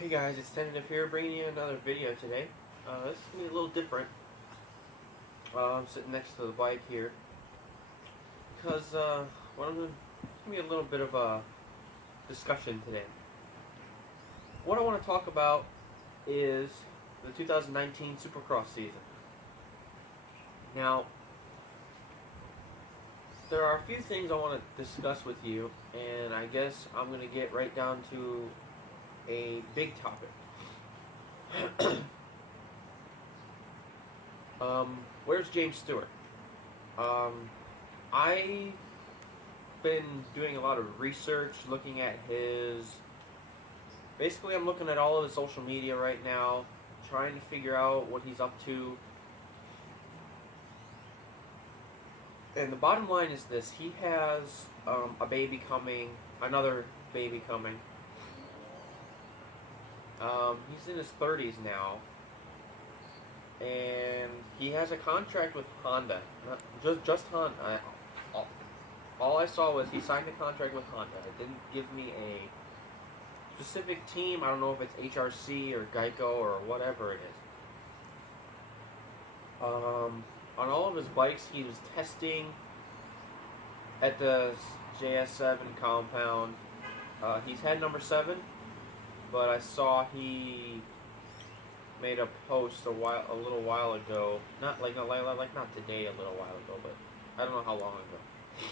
Hey guys, it's Tentative here, bringing you another video today. This is going to be a little different. I'm sitting next to the bike here because what I'm going to be a little bit of a discussion today. What I want to talk about is the 2019 Supercross season. Now, there are a few things I want to discuss with you, and I guess I'm going to get right down to a big topic. Where's James Stewart? I've been doing a lot of research, looking at his... Basically, I'm looking at all of his social media right now, trying to figure out what he's up to. And the bottom line is this: he has a baby coming, another baby coming. He's in his 30s now, and he has a contract with Honda. Just Honda. All I saw was he signed a contract with Honda. It didn't give me a specific team. I don't know if it's HRC or Geico or whatever it is. On all of his bikes, he was testing at the JS7 compound. He's had number 7. But I saw he made a post a little while ago, not today, a little while ago, but I don't know how long ago. He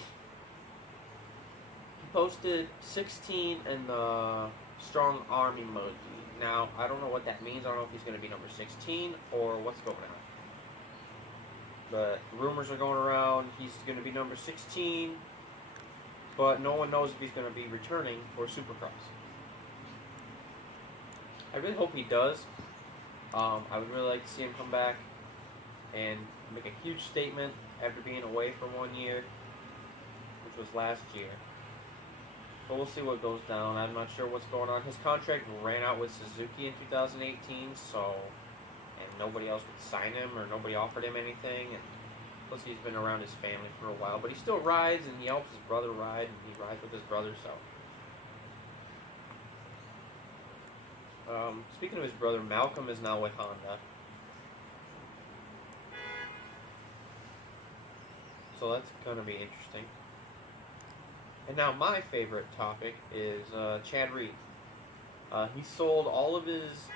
posted 16 and the strong arm emoji. Now, I don't know what that means. I don't know if he's going to be number 16 or what's going on. But rumors are going around he's going to be number 16, but no one knows if he's going to be returning for Supercross. I really hope he does. I would really like to see him come back and make a huge statement after being away for 1 year, which was last year. But we'll see what goes down. I'm not sure what's going on. His contract ran out with Suzuki in 2018, and nobody else would sign him or nobody offered him anything. And plus, he's been around his family for a while, but he still rides and he helps his brother ride, and he rides with his brother. So. Speaking of his brother, Malcolm is now with Honda. So that's going to be interesting. And now my favorite topic is Chad Reedy. He sold all of his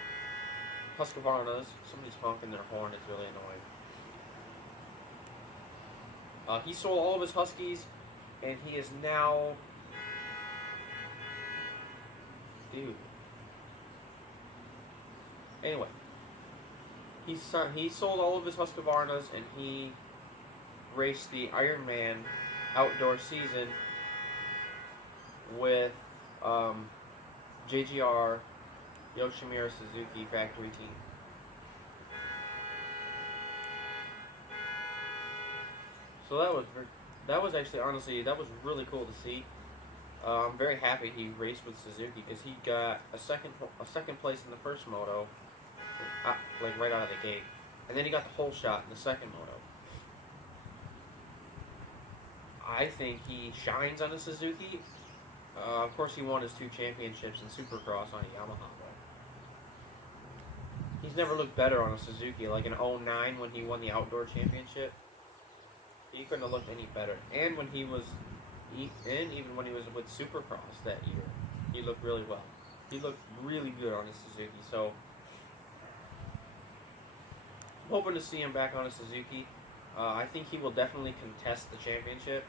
Husqvarnas. Somebody's honking their horn. It's really annoying. He sold all of his Huskies, and he is now... Dude. Anyway, he sold all of his Husqvarnas, and he raced the Ironman outdoor season with JGR Yoshimura Suzuki factory team. So that was actually, honestly, that was really cool to see. I'm very happy he raced with Suzuki because he got a second place in the first moto. Like right out of the gate, and then he got the whole shot in the second moto. I think he shines on a Suzuki. Of course, he won his 2 championships in Supercross on a Yamaha. He's never looked better on a Suzuki. Like in 2009 when he won the outdoor championship, he couldn't have looked any better. And when he was, even when he was with Supercross that year, he looked really well. He looked really good on a Suzuki. So. Hoping to see him back on a Suzuki. I think he will definitely contest the championship.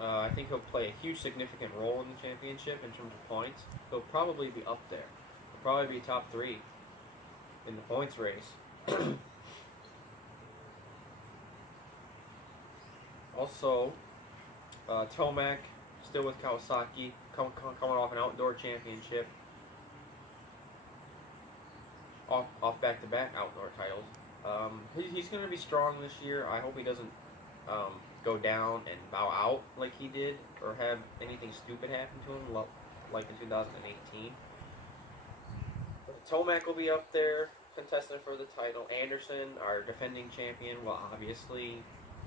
I think he'll play a huge significant role in the championship in terms of points. He'll probably be up there. He'll probably be top 3 in the points race. Also, Tomac, still with Kawasaki, coming off an outdoor championship. Off back-to-back outdoor titles. He's going to be strong this year. I hope he doesn't go down and bow out like he did, or have anything stupid happen to him like in 2018. Tomac will be up there contesting for the title. Anderson, our defending champion, will obviously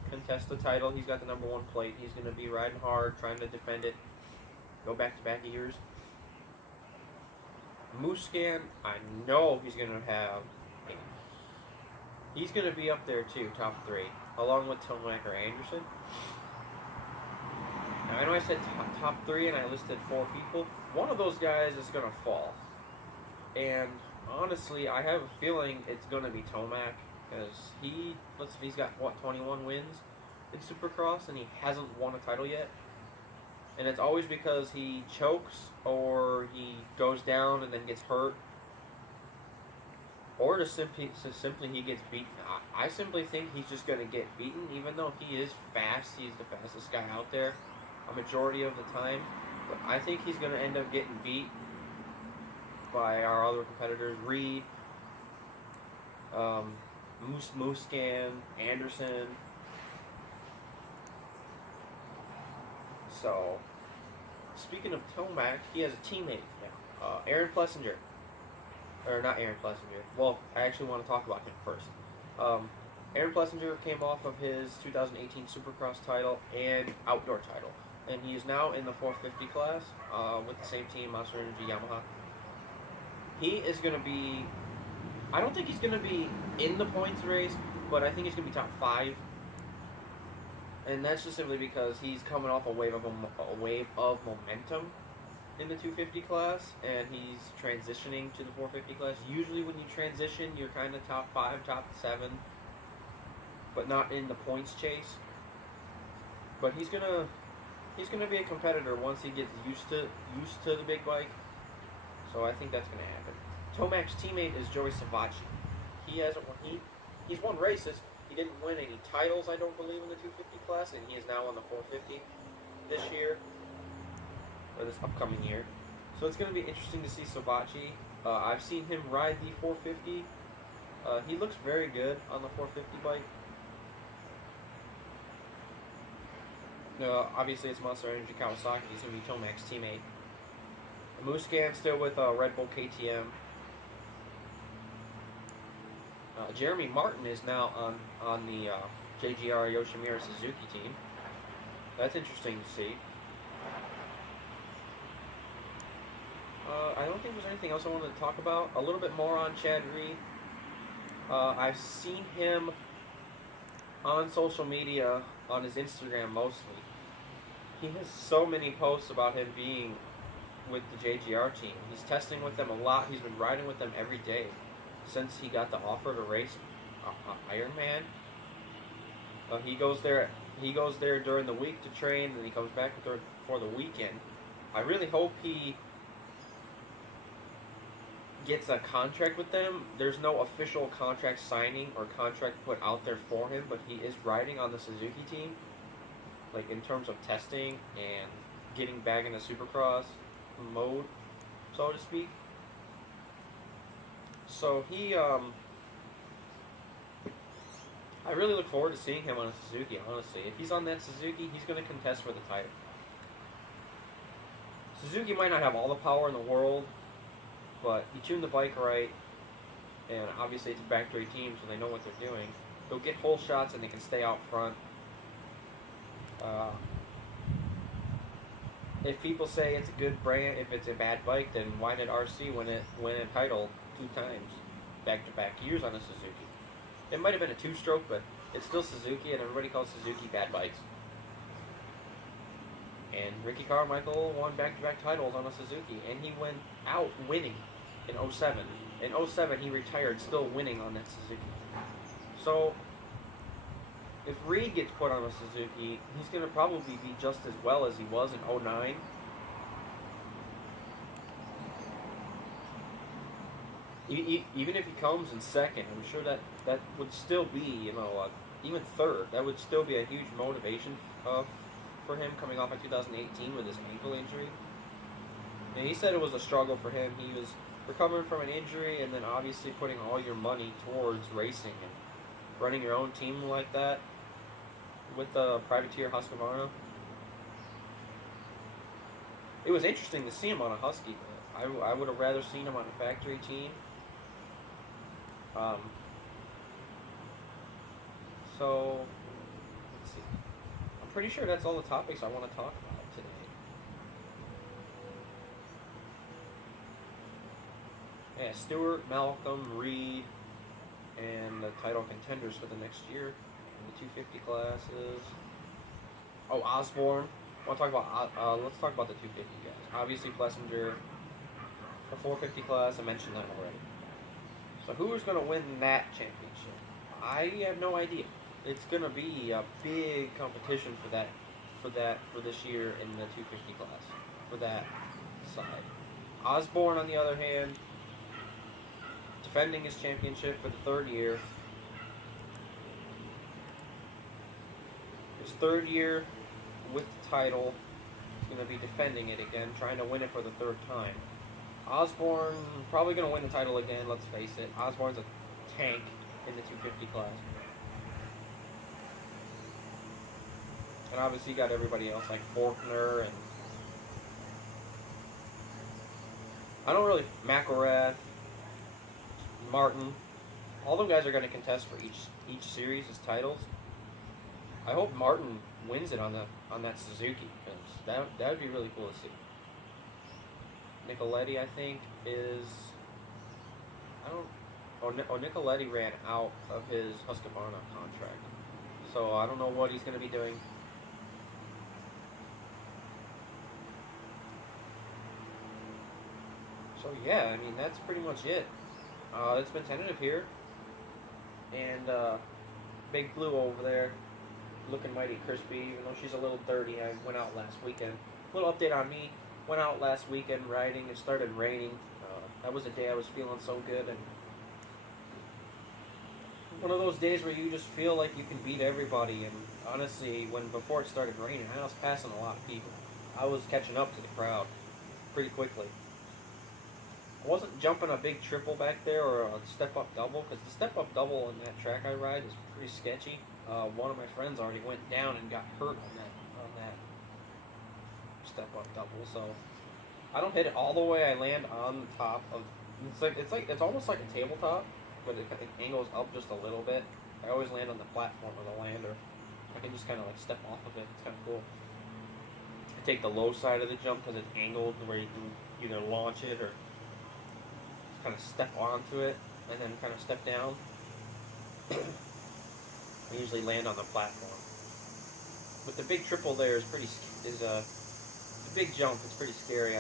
contest the title. He's got the number 1 plate. He's going to be riding hard, trying to defend it, go back-to-back years. Muscan, I know he's going to have. He's going to be up there too, top three, along with Tomac or Anderson. Now, I know I said top three and I listed 4 people. One of those guys is going to fall. And honestly, I have a feeling it's going to be Tomac because he's got, 21 wins in Supercross and he hasn't won a title yet. And it's always because he chokes or he goes down and then gets hurt. Or just simply he gets beaten. I simply think he's just going to get beaten, even though he is fast. He's the fastest guy out there a majority of the time. But I think he's going to end up getting beat by our other competitors, Reed, Muscan, Anderson. So, speaking of Tomac, he has a teammate now, Aaron Plessinger. Or not Aaron Plessinger. Well, I actually want to talk about him first. Aaron Plessinger came off of his 2018 Supercross title and outdoor title. And he is now in the 450 class with the same team, Monster Energy Yamaha. He is going to be... I don't think he's going to be in the points race, but I think he's going to be top 5. And that's just simply because he's coming off a wave of momentum in the 250 class, and he's transitioning to the 450 class. Usually when you transition, you're kind of top 5, top 7, but not in the points chase. But he's gonna be a competitor once he gets used to the big bike. So I think that's gonna happen. Tomac's teammate is Joey Savacci. He's won races. He didn't win any titles, I don't believe, in the 250 class, and he is now on the 450 this year. Or this upcoming year. So it's going to be interesting to see Savacci. I've seen him ride the 450. He looks very good on the 450 bike. Obviously, it's Monster Energy Kawasaki. He's going to be Tomac's teammate. Muscan still with Red Bull KTM. Jeremy Martin is now on the JGR Yoshimura Suzuki team. That's interesting to see. I don't think there's anything else I wanted to talk about. A little bit more on Chad Reed. I've seen him on social media, on his Instagram mostly. He has so many posts about him being with the JGR team. He's testing with them a lot. He's been riding with them every day since he got the offer to race Ironman. He goes there during the week to train, and he comes back for the weekend. I really hope he gets a contract with them. There's no official contract signing or contract put out there for him, but he is riding on the Suzuki team, like in terms of testing and getting back into Supercross mode, so to speak. So I really look forward to seeing him on a Suzuki, honestly. If he's on that Suzuki, he's going to contest for the title. Suzuki might not have all the power in the world, but he tuned the bike right, and obviously it's a factory team, so they know what they're doing. They'll get hole shots and they can stay out front. If people say it's a good brand, if it's a bad bike, then why did RC win a title 2 times, back-to-back years on a Suzuki? It might have been a 2-stroke, but it's still Suzuki, and everybody calls Suzuki bad bikes. And Ricky Carmichael won back-to-back titles on a Suzuki, and he went out winning in 07. In 07, he retired still winning on that Suzuki. So, if Reed gets put on a Suzuki, he's going to probably be just as well as he was in 09. Even if he comes in second, I'm sure that would still be, even third. That would still be a huge motivation for him coming off in 2018 with his ankle injury. And he said it was a struggle for him. He was recovering from an injury and then obviously putting all your money towards racing and running your own team like that with the privateer Husqvarna. It was interesting to see him on a Husky. I would have rather seen him on a factory team. So, let's see. I'm pretty sure that's all the topics I want to talk about today. Yeah, Stewart, Malcolm, Reed, and the title contenders for the next year in the 250 classes. Oh, Osborne. Let's talk about the 250 guys. Obviously, Plessinger for 450 class. I mentioned that already. So who is going to win that championship? I have no idea. It's going to be a big competition for this year in the 250 class for that side. Osborne, on the other hand, defending his championship for the third year. His third year with the title. He's going to be defending it again, trying to win it for the third time. Osborne probably going to win the title again, let's face it. Osborne's a tank in the 250 class. And obviously you got everybody else like Faulkner and McElrath, Martin. All them guys are going to contest for each series as titles. I hope Martin wins it on that Suzuki, because that would be really cool to see. Nicoletti, I think, is Nicoletti ran out of his Husqvarna contract, so I don't know what he's going to be doing. So yeah, I mean that's pretty much it. It's been tentative here, and Big Blue over there, looking mighty crispy, even though she's a little dirty. I went out last weekend. Little update on me. Went out last weekend riding. It started raining. That was a day I was feeling so good, and one of those days where you just feel like you can beat everybody. And honestly, before it started raining, I was passing a lot of people. I was catching up to the crowd pretty quickly. I wasn't jumping a big triple back there or a step-up double, because the step-up double on that track I ride is pretty sketchy. One of my friends already went down and got hurt on that step-up double, so I don't hit it all the way. I land on the top of it's almost like a tabletop, but it angles up just a little bit. I always land on the platform of the lander. I can just kind of like step off of it. It's kind of cool. I take the low side of the jump because it's angled where you can either launch it or kind of step onto it and then kind of step down. I usually land on the platform. But the big triple there is it's a big jump. It's pretty scary.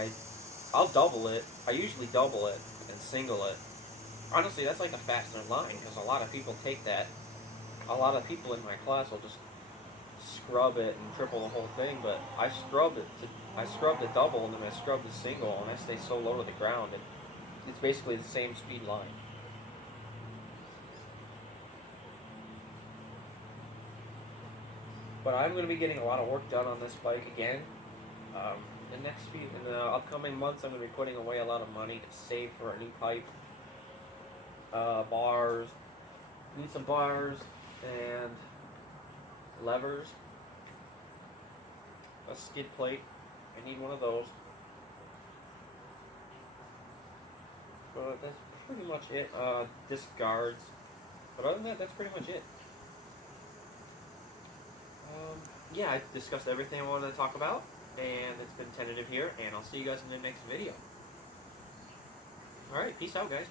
I'll double it. I usually double it and single it. Honestly, that's like the faster line, because a lot of people take that. A lot of people in my class will just scrub it and triple the whole thing, but I scrubbed the double and then I scrubbed the single, and I stay so low to the ground. It's basically the same speed line. But I'm going to be getting a lot of work done on this bike again. In the upcoming months, I'm going to be putting away a lot of money to save for a new pipe, bars, need some bars, and levers, a skid plate. I need one of those. But that's pretty much it. Disc guards. But other than that, that's pretty much it. Yeah, I discussed everything I wanted to talk about, and it's been tentative here, and I'll see you guys in the next video. Alright, peace out, guys.